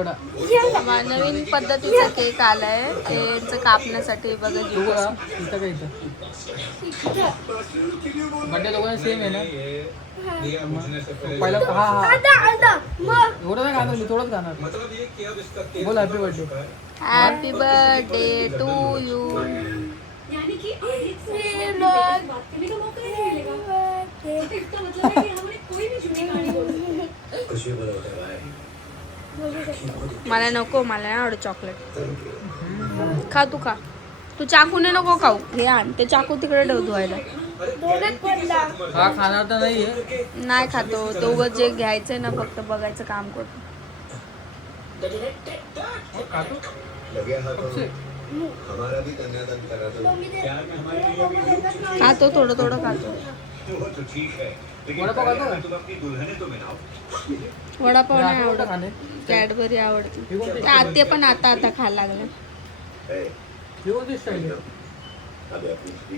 एवढा नवीन पद्धतीचा केक आलाय ते कापण्यासाठी बघा तू बघा इथं काय इथं बड्डे दोघांना सेम आहे ना पहिला हा हा एवढं नाही गाणं थोडंच गाणार बोल happy birthday happy birthday to you यानी कि बात करने का मौका नहीं मिलेगा तो इसका मतलब है कि हमने कोई भी झूठी कहानी बोली खुशी बोला होता है भाई मला नको मला नाही आवडत चॉकलेट खा तू खा तू चाकूने नको खाऊ हे आण ते चाकू तिकडे ठेव धुवायला हा खाणार तर नाही आहे नाही खातो तो उगाच जे घ्यायचंय ना फक्त बघायचं काम करतो हमारा भी कन्यादान करा दो खातो थोडं थोडं खातो वो तो ठीक है वडापाव खातो तुम अपनी दुल्हने तो मिलाओ वडापाव नाही आवडतं आवडत खाणे कॅडबरी आवडते आते पण आता आता खायला लागले ही कोणती स्टाईल आहे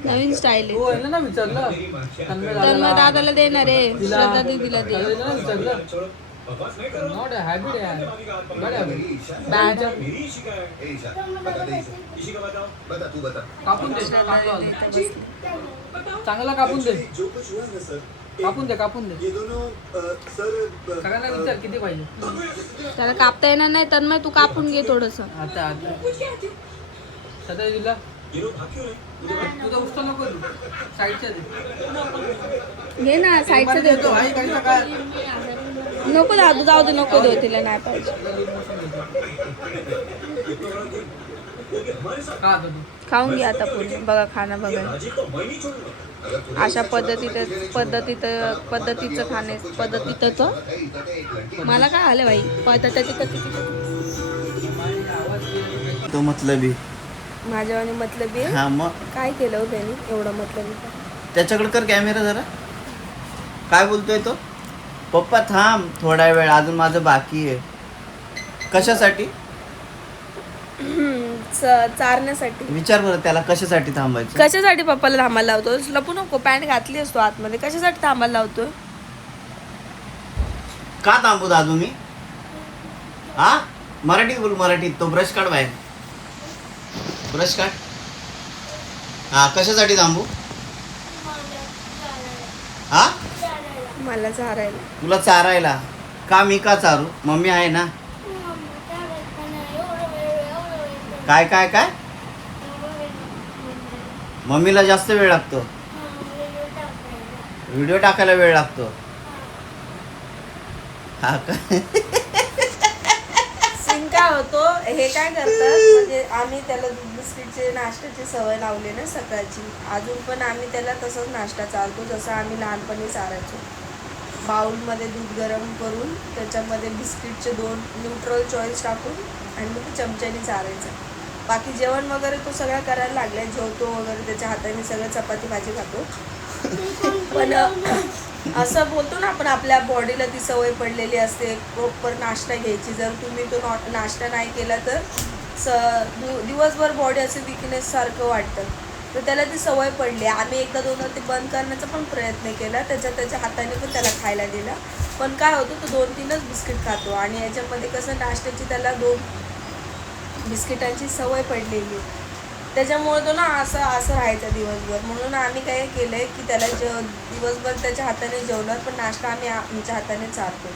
नवीन स्टाईल तू आहे आहे ना विचारलं तन्मय तर मग दादाला देणार आहे तिला- श्रद्धा दीदीला दे त्याला ना विचारलं नॉट हॅबिट आहे बड हॅबिट बॅड मेरी शिकायत ए ईशा बता दे ईशा किसी का बताओ बता तू बता कापून दे चांगला कापून दे जो कुछ हुआ ना सर कापून दे ये दोनों सर सगळ्यांना विचार किती पाहिजे त्याला कापता येणार नाही तर मग तू कापून घे थोडस आता आता सध्या दिला तुझा उचल नको साईडच्या दे घे ना साईडचं देतो आई काही काय नको दादू जाऊ दे नको देऊ तिला नाही पाहिजे का आता तू खाऊन घे आता पूर्ण बघा खाणं बघा अशा पद्धतीचं खाणे पद्धतीचं मला काय आलं बाई पद्धतीचं तो मतलबी माझ्यावानी मतलबी हा मग काय केलं हो त्यांनी एवढं मतलबी त्याच्याकडे कर कॅमेरा जरा काय बोलतोय तो पप्पा थांब थोडा वेळ अजून माझं बाकी आहे कशासाठी चारण्यासाठी विचार बरं त्याला कशासाठी थांबायचं कशासाठी पप्पाला थांबायला लावतो लपू नको पॅन्ट घातली असतो आतमध्ये कशासाठी थांबायला लावतो का थांबू दादू मी हा मराठीत बोल मराठीत तो ब्रश काढ बाहेर ब्रश काढ हा कशासाठी थांबू हा मला चारायला तुला चारायला का मी का चारू मम्मी आहे ना काय काय काय मम्मीला जास्त वेळ लागतो व्हिडिओ टाकायला वेळ लागतो हा का सीन काय होतो हे काय करतात म्हणजे आम्ही त्याला दूध बिस्किटचे नाश्त्याची सवय लावली ना सकाळची अजून पण आम्ही त्याला तसंच नाश्ता चालतो जसं आम्ही लहानपणी चारायचो बाउलमध्ये दूध गरम करून त्याच्यामध्ये बिस्किटचे 2 न्यूट्रल चॉईस टाकून आणि मग ते चमच्याने चारायचं बाकी जेवण वगैरे तो सगळं करायला लागलाय जेवतो वगैरे त्याच्या हाताने सगळं चपाती भाजी खातो पण असं बोलतो ना आपण आपल्या बॉडीला ती सवय पडलेली असते प्रॉपर नाश्ता घ्यायची जर तुम्ही तो नाश्ता नाही केला तर दिवसभर बॉडी असे विकनेस सारखं वाटतं तर त्याला ती सवय पडली आम्ही एकदा दोनदा ते बंद करण्याचा पण प्रयत्न केला त्याच्या हाताने पण त्याला खायला दिला पण काय होतं तो 2-3च बिस्किट खातो आणि याच्यामध्ये कसं नाश्त्याची त्याला 2 बिस्किटांची सवय पडलेली त्याच्यामुळे तो ना असं राहायचं दिवसभर म्हणून आम्ही काय केलं आहे की त्याला दिवसभर त्याच्या हाताने जेवणार पण नाश्ता आम्ही आमच्या हाताने चारतो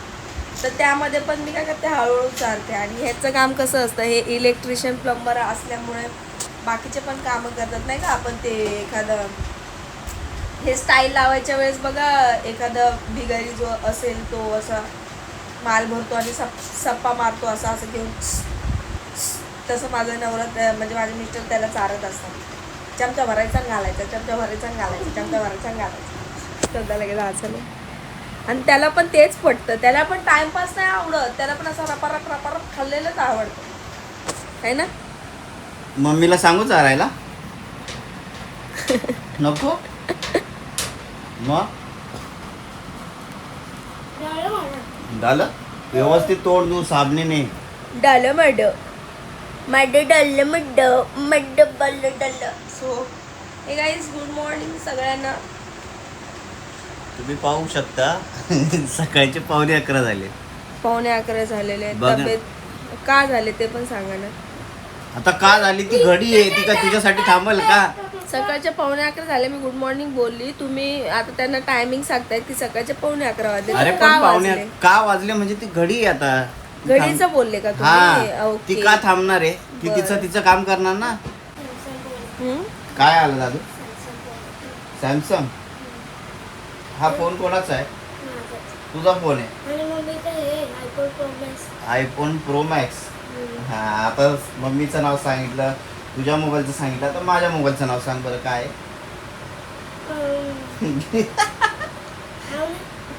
तर त्यामध्ये पण मी काय करते हळूहळू चारते आणि ह्याचं काम कसं असतं हे इलेक्ट्रिशियन प्लंबर असल्यामुळे बाकीचे पण कामं करतात नाही का आपण ते एखादं हे स्टाईल लावायच्या वेळेस बघा एखादा भिगारी जो असेल तो असा माल भरतो आणि सप्पा मारतो असं घेऊन तसं माझं नवरा म्हणजे माझे मिस्टर त्याला चारत असतात चमचा भरायचा घालायचा चमचा भरायचा घालायचा चमचा भरायचा घालायचा सध्या लगेच आचलं आणि त्याला पण तेच पटतं त्याला पण टाइमपास नाही आवडत त्याला पण असं रपारप खाल्लेलंच आवडतं आहे ना मम्मीला सांगू चारायला नको मग झालं व्यवस्थित तोड दू साबणीने डालं मड डल्लं सो हे गाईज गुड मॉर्निंग सगळ्यांना तुम्ही पाहू शकता सकाळचे 11:15 झाले 11:15 झालेले आहेत बघा. तब्येत का झाले ते पण सांगा ना. आता का झाली ती घडी आहे, ती काय तुझ्यासाठी थांबल का? सकाळच्या 11:45 झाले, मी गुड मॉर्निंग बोलली, तुम्ही आता त्यांना टायमिंग सांगताय की सकाळचे 11:45 वाजले. अरे तर पण का पाहुणे वाजले? का वाजले म्हणजे ती घडी आहे आता. घडीचं बोलले का तुम्ही? हा ती ओके. का थांबणार आहे? ती बरं. तिचं काम करणार ना. हम्म? काय आलं दादू? सॅमसंग. हा फोन कोणाचा आहे? तुझा फोन आहे. आणि मम्मीचं हे iPhone pro max. IPhone pro max. हा आता मम्मीचं नाव सांगितलं, तुझ्या मोबाईलचं सांगितलं, तर माझ्या मोबाईलचं नाव सांग बरं काय आहे?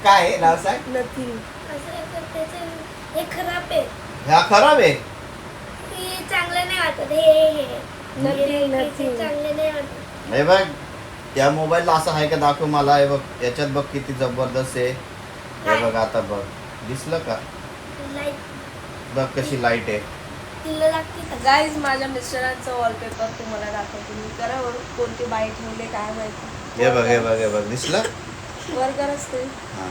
काय आहे? नाव सांग. नथिंग. हे खराब आहे. हा खराब आहे. हे चांगलं नाही वाटत. हे Nothing, nothing. चांगलं नाही वाटत. हे बघ त्या मोबाईलला असं आहे का दाखव मला. हे बघ याच्यात बघ किती जबरदस्त आहे. हे बघ आता बघ दिसलं का? लाईट बघ कशी लाईट आहे. तिला लागते का? गाईज माझ्या मिस्टरांचं वॉलपेपर तुम्हाला दाखवते मी. करा वर कोणती बाईक ठेवले काय माहिती. हे बघ हे बघ हे बघ दिसलं. वर्गर असते. हा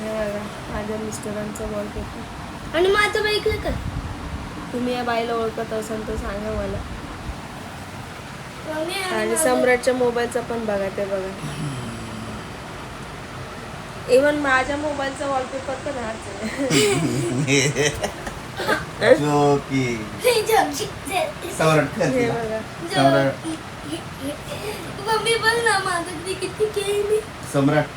हे बघा माझ्या मिस्टरांचं वॉलपेपर. आणि माझं बाईकला का? तुम्ही या बाईला ओळखत असाल तर सांगा मला. मम्मी आणि सम्राटच्या मोबाईलचं पण बघा ते बघा. इव्हन माझ्या मोबाईलचा वॉलपेपर पण हाच आहे. जोकी सम्राट हे बघा. सम्राट मम्मी बोल ना माझं किती केली. सम्राट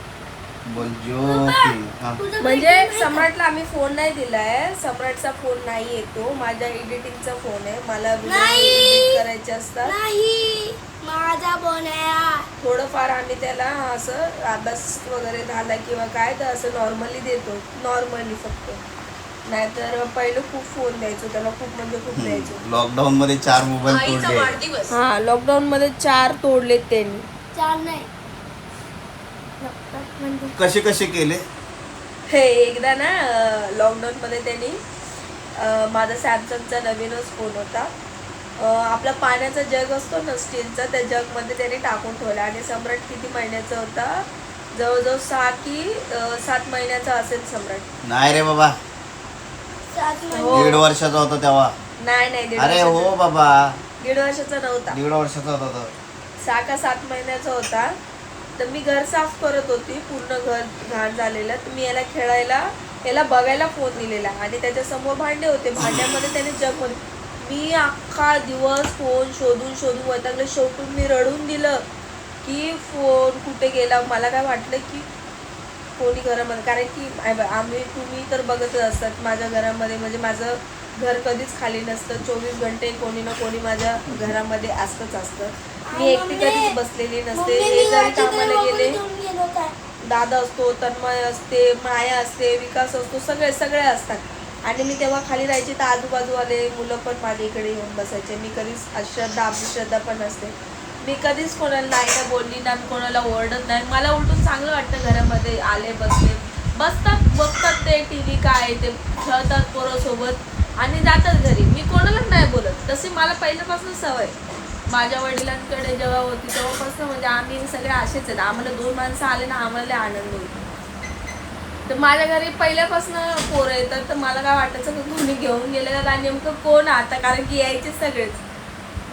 बोल जोकी. हा. म्हणजे सम्राटला आम्ही फोन नाही दिलाय. सम्राटचा फोन नाही येतो, माझ्या एडिटिंगचा फोन आहे. मला नाही. एडिट करायचे असतात. नाही माझा फोन आहे. थोडंफार आम्ही त्याला असं अभ्यास वगैरे झाला किंवा काय तर असं नॉर्मली देतो, नॉर्मली फक्त. नाहीतर पहिलं खूप फोन द्यायचो त्याला, खूप म्हणजे खूप द्यायचो. लॉकडाऊन मध्ये 4 मोबाईल तोडले. हा लॉकडाऊन मध्ये 4 तोडलेत त्यांनी. चार नाही म्हणजे कसे कसे केले? हे एकदा ना लॉकडाऊन मध्ये त्यांनी माझा सॅमसंगचा नवीनच फोन होता. आपला पाण्याचा जग असतो ना स्टीलचा, त्या जगमध्ये त्याने टाकून ठेवला. आणि सम्राट किती महिन्याचा होता? जवळजवळ 6 की 7 महिन्याचा असेल सम्राट. नाही रे बाबा, 7 हो. 1.5 वर्षाचा होता तेव्हा. नाही नाही, 1.5 अरे हो वर्षाचा. बाबा, 1.5 वर्षाचा नव्हता, 1.5 वर्षाचा होता तो. 6 का 7 महिन्याचा होता. तर मी घर साफ करत होती, पूर्ण घर घाण झालेलं. तर मी याला खेळायला, याला बघायला फोन दिलेला. आणि त्याच्यासमोर भांडे होते, भांड्यामध्ये त्याने जग मध्ये. मी अख्खा दिवस फोन शोधून शोधून वैतागले. शेवटून मी रडून दिलं की फोन कुठे गेला. मला काय वाटलं की कोणी घरामध्ये, कारण की तुम्ही तर बघतच असतात माझ्या घरामध्ये, म्हणजे माझं घर कधीच खाली नसतं. 24 घंटे कोणी ना कोणी माझ्या घरामध्ये असतं. मी एकटी कधीच बसलेली नसते. हे जरी कामाला गेले, दादा असतो, तन्मय असते, माया असते, विकास असतो, सगळे असतात. आणि मी तेव्हा खाली राहायची तर आजूबाजूवाले मुलं पण माझ्या इकडे येऊन बसायचे. मी कधीच अश्रद्धा पण असते. मी कधीच कोणाला नाही ना बोलली ना, कोणाला ओरडत नाही. मला उलटून चांगलं वाटतं घरामध्ये आले बसतात बघतात ते TV काय ते खेळतात पोरासोबत आणि जातात घरी. मी कोणालाच नाही बोलत. तशी मला पहिल्यापासून सवय. माझ्या वडिलांकडे जेव्हा होती तेव्हापासून, म्हणजे आम्ही सगळे असेच आहेत. आम्हाला 2 माणसं आले ना आम्हाला आनंद होतो. तर माझ्या घरी पहिल्यापासून पोरं येतात. तर मला काय वाटायचं की कोणी घेऊन गेलं का नेमकं कोण आता, कारण की यायचे सगळेच.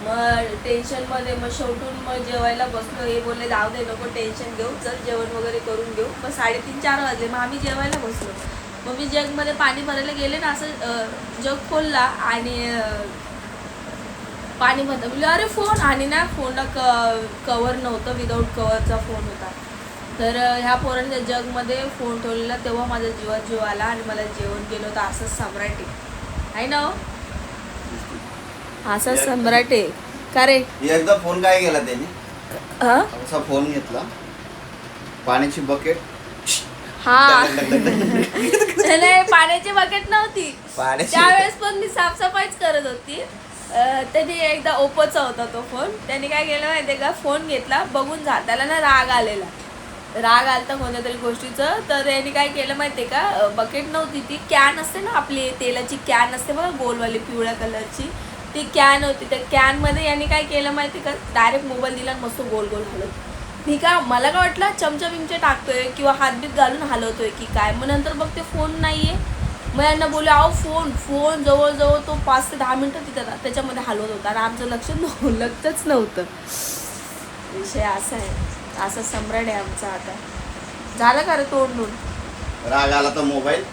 मग टेन्शनमध्ये मग शेवटून मग जेवायला बसलो. हे बोलले जाऊ दे नको टेन्शन घेऊ, चल जेवण वगैरे करून घेऊ. मग 3:30-4 वाजले. मग आम्ही जेवायला बसलो. मग मी जगमध्ये पाणी भरायला गेले ना, असं जग खोलला आणि पाणी भरलं. म्हणजे अरे फोन, आणि ना फोनला कवर नव्हतं, विदाऊट कवरचा फोन होता. तर ह्या पोराने त्या जगमध्ये फोन ठेवलेला. तेव्हा माझ्या जीवात जीव आला आणि मला जेवण केलं होतं. असंच सम्राट आहे ना हो, असंच सम्राट आहे का रे. एकदा फोन काय केला त्याने, हा असा फोन घेतला, पाण्याची बकेट. हा नाही पाण्याची बकेट नव्हती त्यावेळेस, पण मी साफसफाईच करत होती. त्याने एकदा ओप्पोचा होता तो फोन. त्याने काय केलं माहिती का, फोन घेतला, बघून जा त्याला ना राग आलता कोणत्या तरी गोष्टीचं. तर यांनी काय केलं माहिती का, बकेट नव्हती ती कॅन असते ना आपली तेलाची कॅन असते बघा गोलवाली पिवळ्या कलरची, ती कॅन होती. त्या कॅनमध्ये यांनी काय केलं माहिती का, डायरेक्ट मोबाईल दिला मस्त गोल गोल हलवत. ठीक आहे, मला काय वाटलं चमचा बिमचा टाकतोय किंवा हातबीत घालून हलवतोय की काय. मग नंतर बघ ते फोन नाहीये. मग यांना बोलले अहो फोन जवळजवळ तो 5 ते 10 मिनिटं तिथं त्याच्यामध्ये हलवत होता आणि आमचं लक्षच नव्हतं. विषय असा आहे, असा सम्राट आहे आमचा. आता झालं का रे तोडून? राग आला तर मोबाईल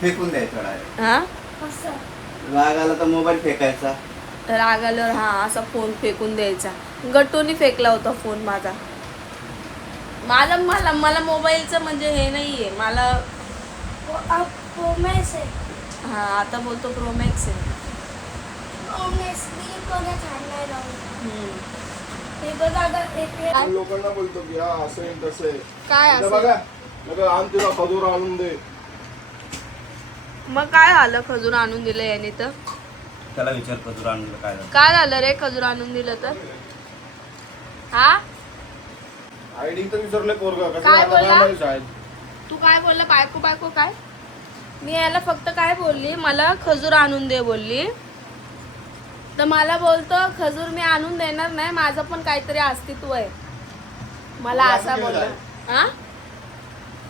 फेकून द्यायचा डायरेक्ट. हा राग आला तर मोबाईल फेकायचा. राग आल्यावर हा असा फोन फेकून द्यायचा. गट्टूनी फेकला होता फोन माझा. मला मला मला मोबाईलचं म्हणजे हे नाहीये मला. प्रोमॅक्स आहे. हा आता बोलतो प्रोमॅक्स आहे. प्रोमॅक्स मी कोणा छानलाय लावून. हम्म. हे बघा आता एक काय? लोकांना बोलतो की हा असं आहे तसं आहे. काय इथं असं? बघा नका आण तिला खजूर आणून दे. मग काय झालं खजूर आणून दिलं याने तर? त्याला विचार खजूर आणून काय झालं. काय झालं रे खजूर आणून दिलं तर? हा आयडी तर विसरले पोरगा कसं काय आता बोलला? काय माहिती शाळेत. तू काय बोलला? बायको काय? मी याला फक्त काय बोलली, मला खजूर आणून दे बोलली. तर मला बोलतो खजूर मी आणून देणार नाही, माझं पण काहीतरी अस्तित्व आहे. मला असं असा केलं बोलला. आहे? हा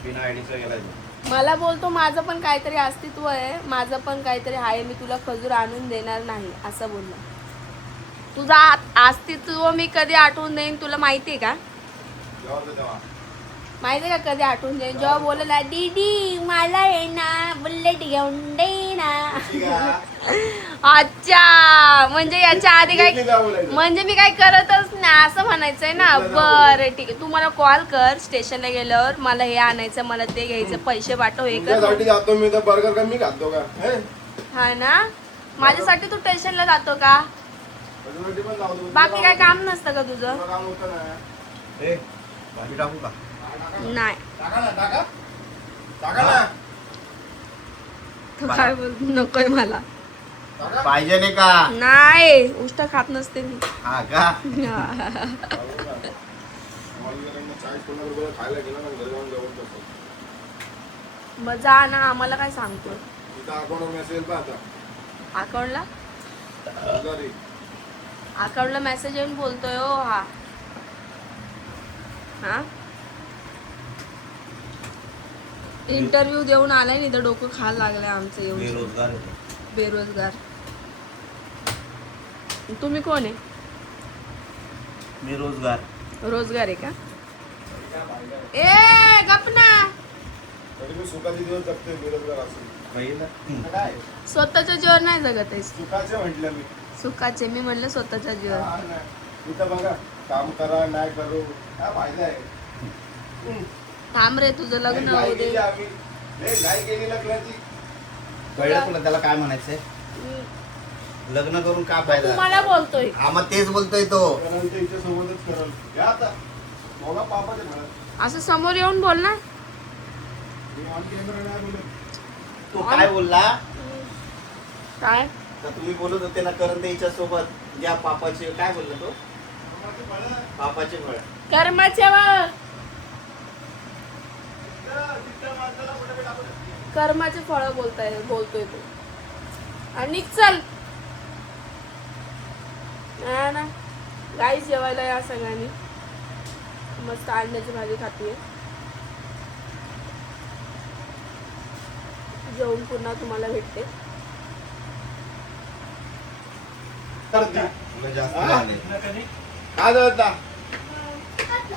बिना आयडीचा गेला. मला बोलतो माझं पण काहीतरी अस्तित्व आहे, माझं पण काहीतरी आहे, मी तुला खजूर आणून देणार नाही असं बोलला. तुझा अस्तित्व मी कधी आठवून देईन तुला माहितीये का? जेव्हा ते तेव्हा. माहिती का कधी आठवून देईन? जेव्हा बोलला दीदी मला आहे ना बुलेट घेऊन दे ना. अच्छा म्हणजे याच्या आधी इथली काय काय बोलायचं? म्हणजे मी काय करतच नाही असं म्हणायचंय ना. बरं ठीक आहे, तू मला कॉल कर स्टेशनला गेल्यावर, मला हे आणायचं मला ते घ्यायचं, पैसे पाठव हे कर. तुझ्यासाठी जातो मी तर बर्गर का मी खातो का हे? हा ना माझ्यासाठी तू स्टेशनला जातो का? माझ्यासाठी पण जाऊ दे. बाकी काय काम नसतं का तुझं? तुला काम होतं ना. ए भाजी टाकू का? नाही. टाका ना टाका. टाका ना. तू काय बोल नकोय मला. टाका. पाहिजे नाही का? नाही उष्ट खात नसते मी. हा का? मॉलवरून 40-50 रुपये खायला गेला ना घरी जाऊन जेवण करतो. मग जा ना, आम्हाला काय सांगतो? तिथं अकाउंटवर मेसेज पहा आता. अकाउंटला घरी. अकाउंटला मेसेज येऊन बोलतोय हो हा. हा इंटरव्ह्यू देऊन आलाय नाही तर डोकं खायला लागलंय आमचं येऊन. बेरोजगार आहे. बेरोजगार. तुम्ही कोण आहे? बेरोजगार. रोजगार आहे का? ए गपना. तरी मी सुखाचे दिवस जगते बेरोजगार असून. आता काय स्वतःच्या जीवर नाही जगत आहेस. सुखाचे म्हटलं मी. सुखाचे मी म्हणलं स्वतःच्या जीवर. हा ना. इथं बघा काम करा नाही करू काय फायदा आहे. थांब रे तुझं लग्न होऊ दे. नाही केली लग्नाची. कळलं तुला त्याला काय म्हणायचंय? लग्न करून का फायदा? तुम्हाला बोलतोय. हा मग तेच बोलतोय तो. कारण ते हिच्या सोबतच करल. या आता बघा पापाचे म्हणत. असं समोर येऊन बोल ना. मी ऑन कॅमेरा नाही बोलत. तो काय बोलला? काय तर तुम्ही बोलत होते ना करण हिच्या सोबत ज्या पापाचे काय बोलला तो? पापाचे फळ. कर्माच्या कर्माचे फळ बोलतोय तो. आणि चल ना गाई जेवायला या सगळ्यांनी. मस्त अंड्याची भाजी खातीये. जेवून पुन्हा तुम्हाला भेटते. का जळता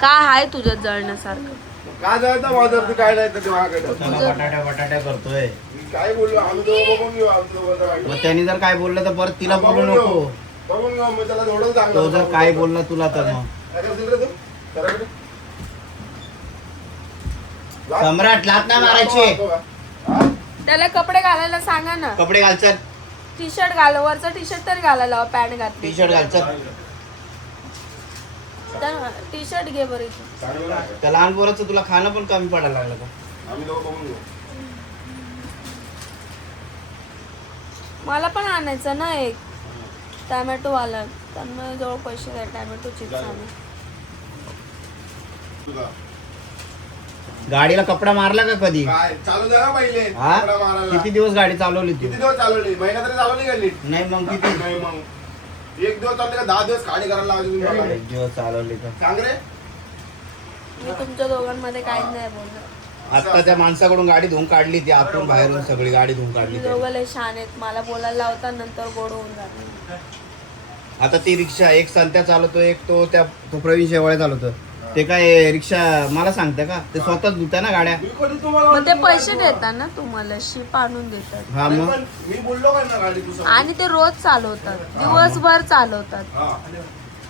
काय आहे तुझ्यात जळण्यासारखं? का जळता माझं काय नाही तर माझ्याकडे. त्याला बटाट्या करतोय. मी काय बोललो आम्ही दोघं बघून घेऊ आमचं दोघं वाईट. मग त्यांनी जर काय बोललं तर परत तिला बोलू बघून नको. घेऊ. बघून घेऊ मग त्याला थोडं चांगलं. तो जर काय बोलला तुला तर मग काय करशील रे तू? त्याच्याकडे? सम्राट लात नाही मारायचे. हा? त्याला कपडे घालायला सांगा ना. कपडे घालचल. टी शर्ट घाल, वरचा टी शर्ट तरी घालायला पॅन्ट घातली. टी शर्ट घालचल. टी शर्ट घे बरं इथे. चांगलं आहे. त्या लहान पोराचं तुला खाणं पण कमी पडायला लागलं का? आम्ही दोघं बघून घेऊ. मला पण आणायचं ना एक टॅमॅटो वाला. त्यांना जवळ पैसे द्या टॅमॅटो चिप्स आणू. तुला गाडीला कपडा मारला का कधी? काय चालू द्या ना पहिले हा? कपडा मारायला. किती दिवस गाडी चालवली तू? किती दिवस चालवली? महिना तरी चालवली का नीट? नाही मग किती नाही मग एक दिवस चालले का 10 दिवस खाडी करायला लावायची तुम्ही मला? एक दिवस चालवली का? सांग रे. मी तुमच्या दोघांमध्ये काहीच नाही बोलणार. आता त्या माणसाकडून गाडी धुवून काढली ती आतून बाहेरून सगळी गाडी धुवून काढली तुम्ही त्याने. दोघं लय छान आहेत, मला बोलायला लावता नंतर गोड होऊन जाणार. आता ती रिक्षा एक संत्या चालवतो, एक तो प्रवीण शेवाळे चालवतो. ते काय रिक्षा मला सांगतं का? ते स्वतःच धुत्या ना गाड्या. मी कधी तुम्हाला मग ते म्हणतो पैसे गाडी देतात ना तुम्हाला, शिप आणून देतात. हा नाही, मग पण मी बोललो का ना गाडी तू आणि ते रोज चालवतात, दिवसभर चालवतात.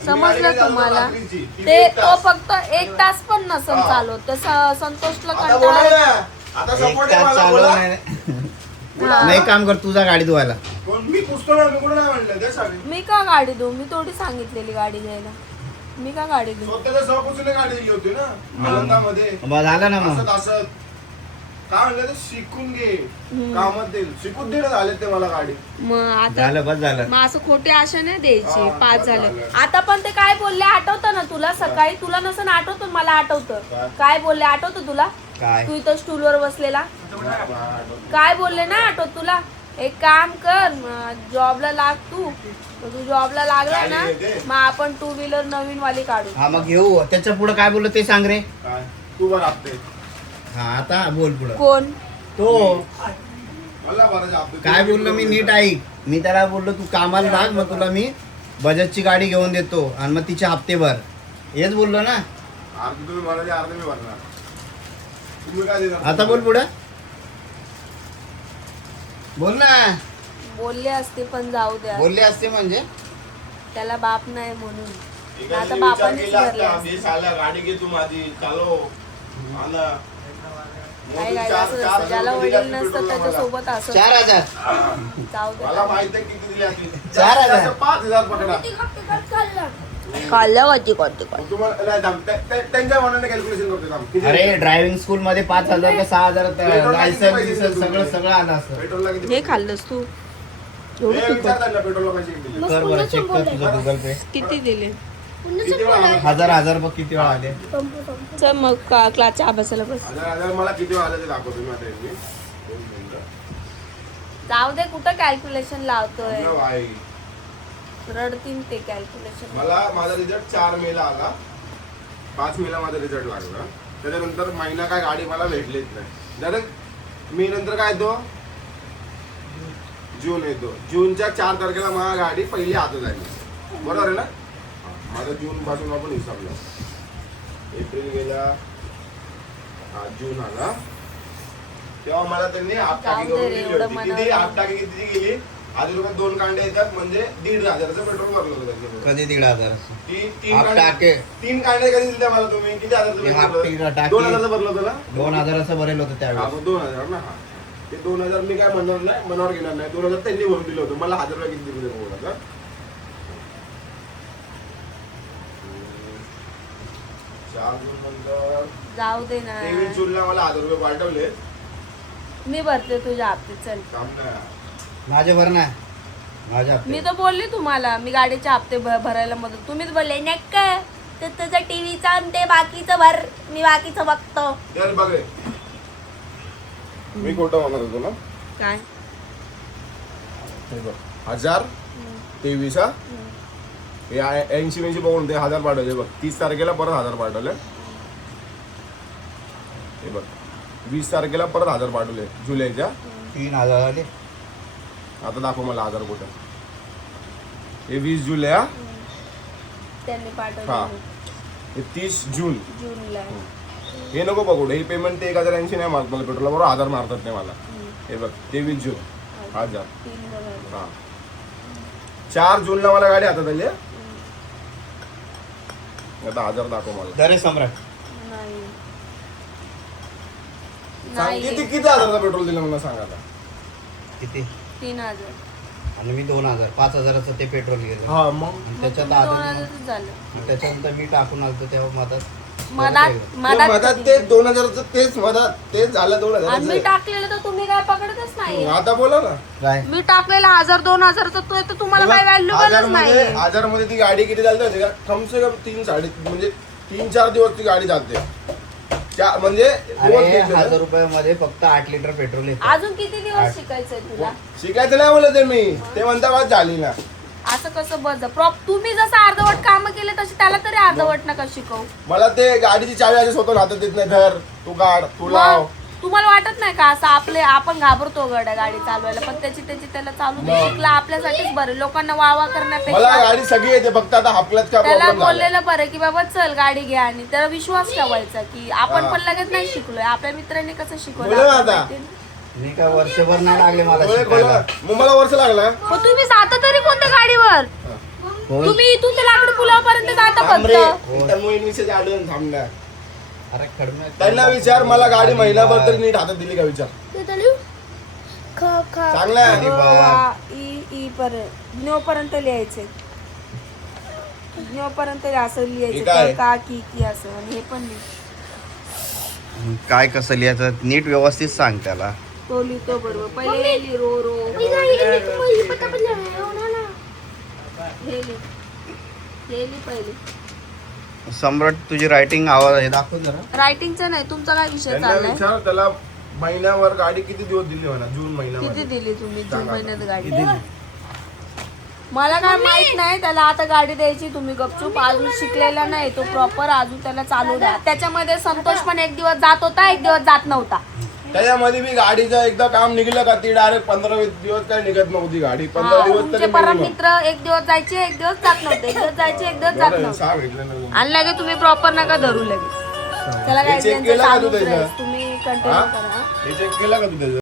समजलं तुम्हाला? ते तो फक्त 1 तास पण नसन चालवत. ते संतोषला कंटाळा. आता एक सपोर्ट तास चालव नाही काम कर तुझा गाडी धुवायला. मी पुसतो ना, मी कुठं नाही म्हणलं ते सांग. मी का गाडी देऊ? मी थोडी सांगितलेली गाडी घ्यायला. मी का गाडी देऊ? स्वतःच्या सहपुसून गाडी दिली होती ना आनंदामध्ये. बस झालं ना मग. असत असत काय म्हणलं ते शिकून घे, कामात देईल. शिकून दे झाले ते मला गाडी. मग आता झालं बस झालं. मग असं खोटे आशा नाही द्यायची. हा, 5 बस झाले. झालं. आता पण ते काय बोलले आठवतं ना तुला? सकाळी तुला नसन आठवतं, मला आठवतं. काय बोलले आठवतं तुला? काय तू इथं स्टूलवर बसलेला काय बोलले ना आठवत तुला? एक काम कर, जॉबला लाग तू. मग तू जॉबला लागला ना, मग आपण 2 व्हीलर नवीन वाली काढू. हा मग घेऊ. त्याच्या पुढे काय बोललो ते सांग रे. काय तू बरं आपते हा आता बोल पुढं. कोण? तो मला बरं आपते काय बोललो मी नीट ऐक. मी त्याला बोललो तू कामाला लाग, मग तुला मी बजाजची गाडी घेऊन देतो आणि मग तिचे हप्ते भर. हेच बोललो ना. अर्ध तुम्ही मला अर्ध मी भरणार. तुम्ही काय देणार? आता बोल पुढं. बोल ना. बोलले असते पण जाऊ द्या. बोलले असते म्हणजे त्याला बाप नाही म्हणून. एखाद्याने आता विचार बापानेच केला भरले असता, असते. हे साला गाडी घे तू माझी चालो आला. काय मग काय चार- असं चार असतं. ज्याला हजार वडील दिले असते नसतं पेट्रोलला मला. त्याच्या सोबत असं 4,000. जाऊ मला द्या. माहित आहे किती दिली असती. 4,000. 5,000 पकडा. तिखट खाल्लं. खाल्लं होती कोणती मग तुम्हाला नाही, थांब. त्यांच्या मनाने कॅल्क्युलेशन करतो थांब. किती अरे ड्रायव्हिंग स्कूल मध्ये 5,000 का 6,000 पेट्रोलला किती पैसे दिले लायसन्स तुम्ही? सगळं आलं असं. पेट्रोलला किती हे पैसे? खाल्लंस तू? हे एवढं तिखट. विचार त्यांना पेट्रोलला पैसे किती दिले? कर बरं चेक कर तुझं गुगल पे. किती दिले? किती वेळा आले? 1,000 बघ किती वेळा आले. चल मग क्लासच्या अभ्यासाला बस. हजार मला किती वेळा आले ते दाखवतो मी आता यांनी. 2 मिनिटं. जाऊ दे, कुठं कॅल्क्युलेशन लावतोय? आपलं भाई. रडतीन ते कॅल्क्युलेशन. मला माझा रिझल्ट 4 मेला आला. 5 मेला माझा रिझल्ट लागला. त्याच्यानंतर महिना काय गाडी मला भेटलीच नाही. डायरेक्ट मी नंतर काय येतो, जून येतो. जूनच्या 4 तारखेला मला गाडी पहिली हातात आली. बरोबर आहे ना? माझा जून पासून आपण हिसाबला. एप्रिल गेला, हा जून आला. तेव्हा मला त्यांनी हाफ टाकी जाऊ दे करून रे, दिली एवढं होती. मनावर किती नाही. हाफ टाकी किती गेली? 1,000 2 कांडे येतात म्हणजे 1,500चं पेट्रोल भरलं होतं त्यांच्याकडे. कधी 1,500. तीन हाफ टाके. 3 कांडे कधी दिले मला तुम्ही? किती हजारचं हे पेट्रोल हाफ भरलं? टाकी. 2,000चं भरलं होतं ना? 2,000 भरेल होतं हा, त्यावेळेस. मग 2,000 ना. हा. ते 2,000 मी काय म्हणणार नाही, मनावर घेणार नाही. 2,000 त्यांनी भरून दिलं होतं. मला 1,000 रुपये किती दिले बोला. 4 जून नंतर जाऊ दे ना. 23 जूनला मला 1,000 रुपये पाठवले. मी भरते तुझ्या हप्ते. चल. काम नाही. माझे भर नाही. माझ्या हप्ते. मी तर बोलली तुम्हाला, मी गाडीचे हप्ते भरायला मदत. तुम्हीच बोलले नेक तर तुझं टीव्हीचा आणि ते बाकीचं भर, मी बाकीचं बघतो. तर बघ रे, मी खोटं म्हणत होतो ना. काय? हे बघ 1,023 हा. हे 80-80 बघून ते 1,000 पाठवले बघ. 30 तारखेला परत 1,000 पाठवले. हे बघ 20 तारखेला परत 1,000 पाठवले जुलैच्या. 3,000 आले. आता दाखव मला 1,000 कुठे. हे 20 जुलै हा. त्यांनी हा. पाठवलं हे 30 जून. जूनला. हे नको बघू. हे पेमेंट ते 1,080 नाही मारत मला पेट्रोलला, बरोबर 1,000 मारतात ते मला. हे बघ 23 जून 1,000. 3 भरायला. हा. 4 जूनला मला गाडी हातात आली. आता 1,000 दाखव मला. दरे सम्राट. नाही. सांग नाही. किती 1,000चं पेट्रोल दिलं मला सांगा आता. किती? 3,000. आणि मी 2,000. 5,000चं ते पेट्रोल गेलं. हा मग आणि त्याच्यात 2,000च झालं. त्याच्यानंतर मी टाकून आलतो तेव्हा मधात मधात ते 2,000चं तेच मधात तेच झालं आणि मी 2,000. टाकलेलं तर तुम्ही काय पकडतच नाही. आता बोला ना. काय मी टाकलेला 1,000-2,000चा तो तुम्हाला काय व्हॅल्युबलच नाही. 1,000 मध्ये ती गाडी किती चालते माहिती का? कम से कम 3-4 दिवस ती गाडी जाते. म्हणजे रोज अरे घेतलं ना. 1,000 रुपयामध्ये फक्त 8 लिटर पेट्रोल येतं. अजून किती दिवस शिकायचंय तुला? शिकायचं नाही बोलत आहे मी. ते म्हणता बात झाली ना. असं कसं बस तुम्ही जसं अर्धवट काम केले तसे त्याला तरी अर्धवट नका शिकवू. मला ते गाडीची चावी अशी स्वतः हातात देत नाही. धर तू काढ तू लाव. मग तुम्हाला वाटत नाही का असं आपण घाबरतो गड्या गाडी चालवायला, पण त्याची त्याला चालू दे. शिकला आपल्यासाठीच बरं, लोकांना वावा मला करण्यापेक्षा गाडी सगळी येते, फक्त आता आपल्यात काय त्याला प्रॉब्लेम झाला. बोललेलं बरं की बाबा चल गाडी घ्या, आणि त्याला विश्वास ठेवायचा की आपण पण लगेच नाही शिकलोय. आपल्या मित्रांनी कसं शिकवलं बोला आपल्याला आता. माहिती ना. मी काय वर्षभर नाही लागले मला बोला, शिकायला. बोला. मग मला वर्ष लागला. मग तुम्ही जाता तरी कोणत्या गाडीवर? कोण? तुम्ही इथून ते लाकडी पुलापर्यंत जाता थांब रे. फक्त. त्या मोहिनीचे आढळून थांबला. अरे खडम्या त्यांना विचार, मला गाडी महिनाभर तरी नीट हातात दिली का विचार. चांगला आहे. अरे वा, बा. ई पर्यंत न्यो पर्यंत लिहायचे. न्यो पर्यंत असं हे लिहायचं काय? का की असं, आणि हे पण लिह. काय कसं लिहायचं नीट व्यवस्थित सांग त्याला. तो लिहितो बरोबर. पहिले हे लिह, रो रो हे लिह. हे लिह पहिले. सम्राट तुझी रायटिंग आवाज हे दाखव जरा. रायटिंगचं नाही, तुमचा काय विषय त्यांना चाललाय? विचार, त्याला महिन्यावर गाडी किती दिवस दिली म्हणा. जून किती महिन्यामध्ये दिली तुम्ही जून सांगा. महिन्यात गाडी? मला काय माहित नाही. त्याला आता गाडी द्यायची, तुम्ही गपचूप. अजून शिकलेला नाही तो प्रॉपर, अजून त्याला चालू द्या. त्याच्यामध्ये संतोष पण एक दिवस जात होता, एक दिवस जात नव्हता. त्याच्यामध्ये मी गाडीचं एकदा काम निघलं का ती डायरेक्ट 15-20 दिवस काय निघत नव्हती गाडी. 15 दिवस तुमचे तरी परम minimum. मित्र एक दिवस जायचे, एक दिवस जात नव्हते, एक दिवस जायचे, एक दिवस जात बरं, नव्हते. सांगितलं ना. आणि लगे तुम्ही प्रॉपर नका धरू लगेच. त्याला हे check गाईडलाईनचं केलं का तू चालूच त्याचं? राहील. तुम्ही कंटिन्यू हा? करा. हे चेक केलं का तू त्याचं?